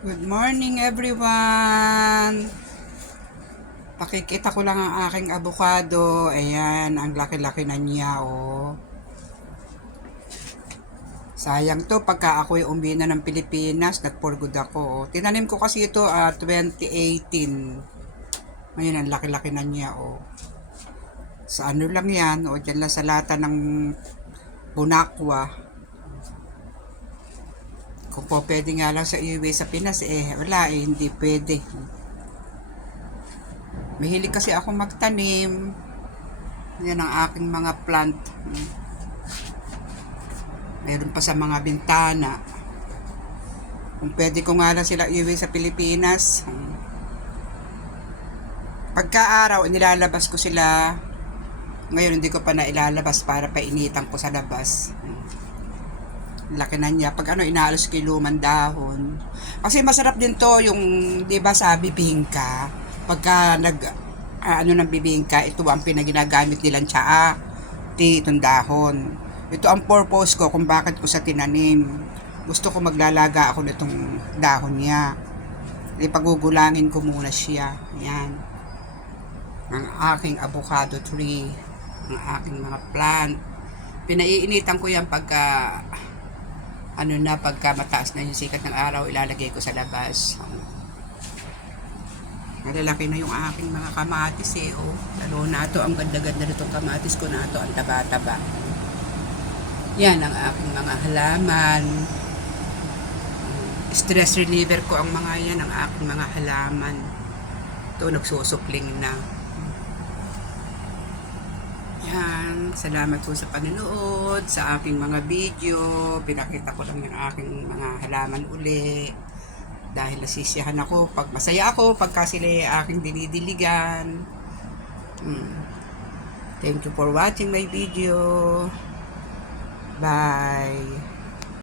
Good morning everyone! Pakikita ko lang ang aking avocado. Ayan, ang laki-laki na niya oh. Sayang to pagka ako'y umuwi na ng Pilipinas, nag-for good ako oh. Tinanim ko kasi ito 2018. Ngayon ang laki-laki na niya oh. Sa ano lang yan oh, dyan lang sa lata ng Bunakwa. Kung po pwede nga lang sa iuwi sa Pinas wala hindi pwede. Mahilig kasi ako magtanim. Yan ang aking mga plant. Meron pa sa mga bintana. Kung pwede ko nga lang sila iuwi sa Pilipinas. Pagka-araw, nilalabas ko sila. Ngayon hindi ko pa na ilalabas para painitan ko sa labas. Laki na niya. Pag inaalos ko yung lumang dahon. Kasi masarap din to yung, di ba sabi, bingka. Pagka ng bibingka, ito ang pinaginagamit nilang tsaa. Itong dahon. Ito ang purpose ko kung bakit ko sa tinanim. Gusto ko maglalaga ako nitong dahon niya. Pagugulangin ko muna siya. Yan. Ang aking avocado tree. Ang aking mga plant. Pinaiinitan ko yan pagka pagka mataas na yung sikat ng araw, ilalagay ko sa labas. Malalaki na yung aking mga kamatis oh. Lalo na ito, ang ganda-ganda nitong kamatis ko na ito, ang taba-taba. Yan ang aking mga halaman. Stress reliever ko ang mga yan, ang aking mga halaman. Ito, nagsusupling na. Yan, salamat po sa panonood sa aking mga video. Pinakita ko lang yung aking mga halaman uli. Dahil nasisiyahan ako, pag masaya ako, pagka sila aking dinidiligan. Thank you for watching my video. Bye.